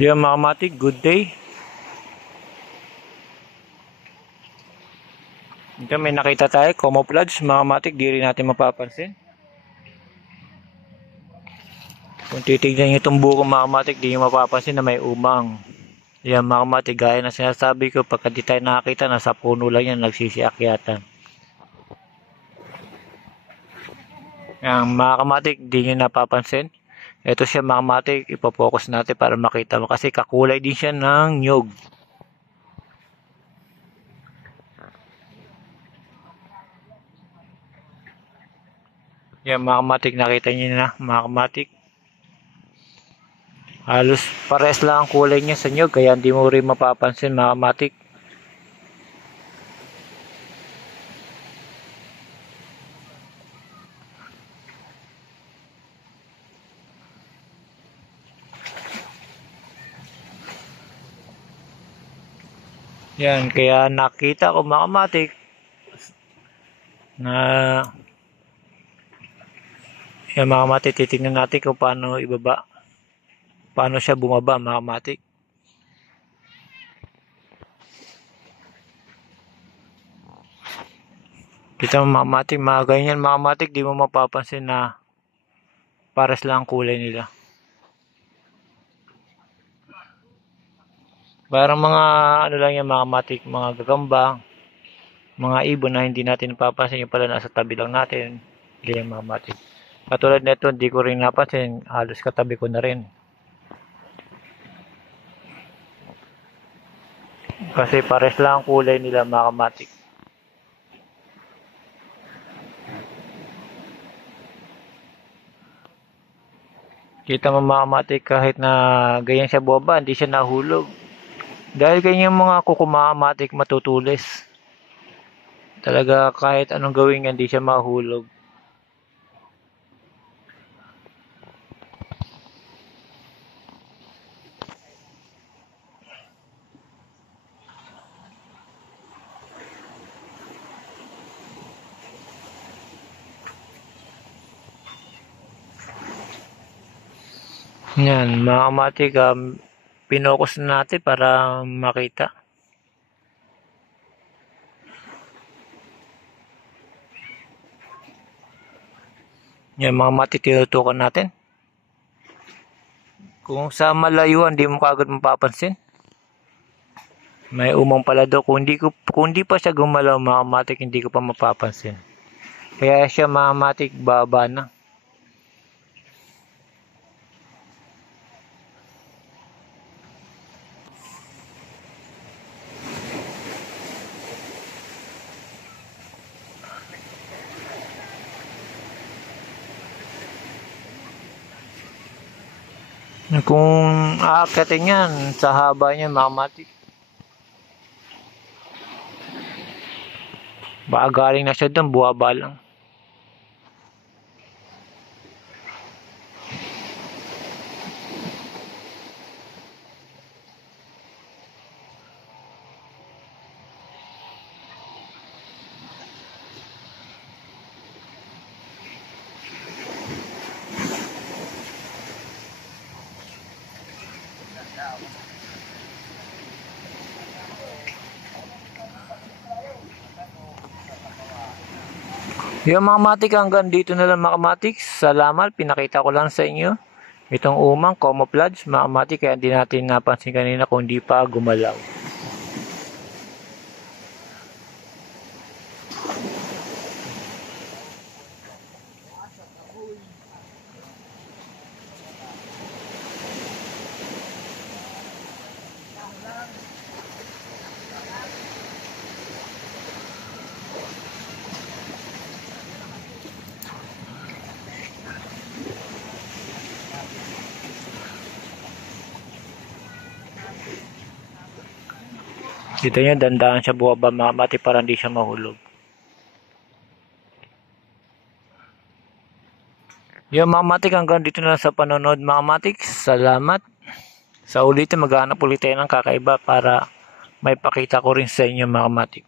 Yeah, mga kamatik, good day. Ito, may nakita tayo, camouflage, mga kamatik, di rin natin mapapansin. Kung titignan nyo itong buko, mga kamatik, di nyo mapapansin na may umang. Yan, mga kamatik, gaya na sinasabi ko, pagka di tayo nakakita, nasa puno lang yan, nagsisiakyatan. Yan, mga kamatik, di nyo napapansin. Ito siya, mga kamatik, ipopokus natin para makita mo, kasi kakulay din siya ng nyog. Yan, mga kamatik, nakita nyo na, mga kamatik. Halos pares lang ang kulay niya sa nyog, kaya hindi mo rin mapapansin, mga kamatik. Yan, kaya nakita ko, mga kamatik, na yan, mga kamatik, titingnan natin kung paano ibaba. Paano siya bumaba, mga kamatik. Kita mo, mga kamatik, mga ganyan, mga kamatik, di mo mapapansin na pares lang ang kulay nila. Parang mga ano lang yan, mga kamatik, mga gagamba, mga ibon na hindi natin napapansin, yung pala nasa tabi lang natin. Ganyan, mga kamatik. Katulad nito, hindi ko rin napansin, halos katabi ko na rin. Kasi pares lang ang kulay nila, mga kamatik. Kita mo, mga kamatik, kahit na ganyan siya bumaba, hindi siya nahulog. Dahil ganyan mga kuko, mga kamatik, matutulis. Talaga kahit anong gawin hindi siya mahulog. Yan, mga kamatik, pinokus na natin para makita. Yan, mga kamatik, tinutukan natin. Kung sa malayuan, di mo kagad mapapansin. May umang pala daw. Kung hindi pa siya gumalaw, mga kamatik, hindi ko pa mapapansin. Kaya siya, mga kamatik, baba na. Kung aakyatin yan, sa haba niya, mga kamatik, baka galing na siya doon, buwaba lang. Yung mga kamatik, hanggang dito na lang, mga kamatik. Salamat, pinakita ko lang sa inyo itong umang camouflage, mga kamatik, kaya hindi natin napansin kanina kung di pa gumalaw. Dito nyo, dandaan siya buwaba, mga kamatik, para hindi siya mahulog. Yung mga kamatik, hanggang dito na lang sa panonood, mga kamatik. Salamat. Sa ulitin, maghanap ulit tayo ng kakaiba para may pakita ko rin sa inyo, mga kamatik.